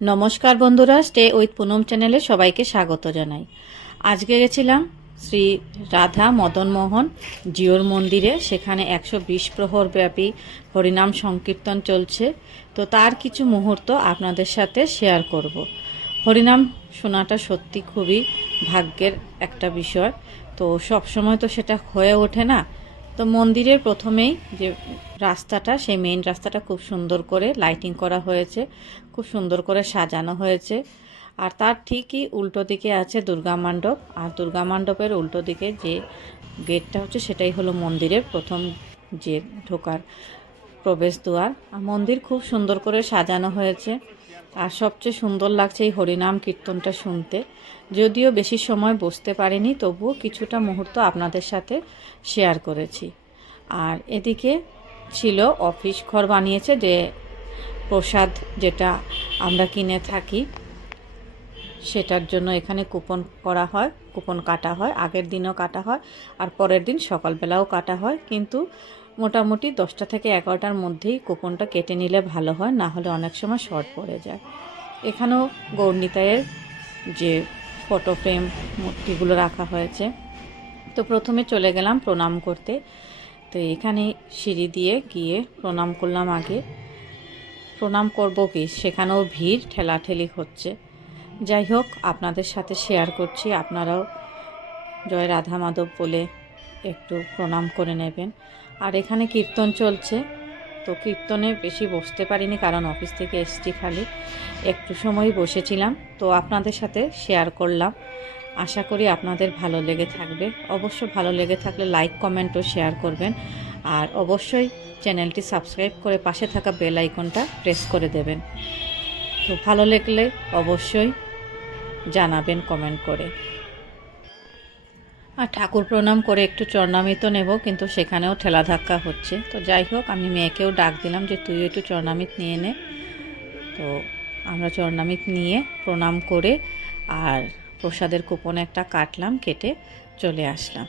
নমস্কার বন্ধুরা, stay with Poonam চ্যানেলে সবাইকে স্বাগত জানাই। আজকে গেছিলাম শ্রী রাধা মদন মোহন জিওর মন্দিরে। সেখানে 120 প্রহর ব্যাপী হরিনাম সংকীর্তন চলছে। তো তার কিছু মুহূর্ত আপনাদের সাথে শেয়ার করব। হরিনাম শোনাটা সত্যি খুবই ভাগ্যের একটা বিষয়। তো সব সময় তো সেটা হয়ে ওঠে না। তো মন্দিরের প্রথমেই যে রাস্তাটা, সেই মেইন রাস্তাটা খুব সুন্দর করে লাইটিং করা হয়েছে, খুব সুন্দর করে সাজানো হয়েছে। আর তার ঠিকই উল্টো দিকে আছে দুর্গা মণ্ডপ। আর দুর্গা মণ্ডপের উল্টো দিকে যে গেটটা হচ্ছে, সেটাই হলো মন্দিরের প্রথম যে ঢোকার প্রবেশদ্বার। আর মন্দির খুব সুন্দর করে সাজানো হয়েছে। আর সবচেয়ে সুন্দর লাগছে এই হরিনাম কীর্তনটা শুনতে। যদিও বেশি সময় বসতে পারিনি, তবুও কিছুটা মুহূর্ত আপনাদের সাথে শেয়ার করেছি। আর এদিকে ছিল অফিস ঘর বানিয়েছে, যে প্রসাদ যেটা আমরা কিনে থাকি সেটার জন্য এখানে কুপন করা হয়, কুপন কাটা হয়। আগের দিনও কাটা হয় আর পরের দিন সকালবেলাও কাটা হয়। কিন্তু মোটামুটি 10টা থেকে 11টার মধ্যেই কুপনটা কেটে নিলে ভালো হয়, না হলে অনেক সময় শর্ট পড়ে যায়। এখানেও গৌরনিতাইয়ের যে ফটো ফ্রেম মূর্তিগুলো রাখা হয়েছে। তো প্রথমে চলে গেলাম প্রণাম করতে। তো এখানে সিঁড়ি দিয়ে গিয়ে প্রণাম করলাম। আগে প্রণাম করব কি, সেখানেও ভিড়, ঠেলাঠেলি হচ্ছে। যাই হোক, আপনাদের সাথে শেয়ার করছি, আপনারাও জয় রাধা মাধব বলে একটু প্রণাম করে নেবেন। আর এখানে কীর্তন চলছে। তো কীর্তনে বেশি বসতে পারিনি, কারণ অফিস থেকে এসছি, খালি একটু সময় বসেছিলাম। তো আপনাদের সাথে শেয়ার করলাম। আশা করি আপনাদের ভালো লেগে থাকবে। অবশ্য ভালো লেগে থাকলে লাইক, কমেন্ট ও শেয়ার করবেন। আর অবশ্যই চ্যানেলটি সাবস্ক্রাইব করে পাশে থাকা বেল আইকনটা প্রেস করে দেবেন। তো ভালো লাগলে অবশ্যই জানাবেন কমেন্ট করে। আর ঠাকুর প্রণাম করে একটু চরণামৃত নেব, কিন্তু সেখানেও ঠেলা ধাক্কা হচ্ছে। তো যাই হোক, আমি মেয়েকেও ডাক দিলাম যে তুই একটু চরণামৃত নিয়ে নে। তো আমরা চরণামৃত নিয়ে প্রণাম করে আর প্রসাদের কুপন একটা কাটলাম, কেটে চলে আসলাম।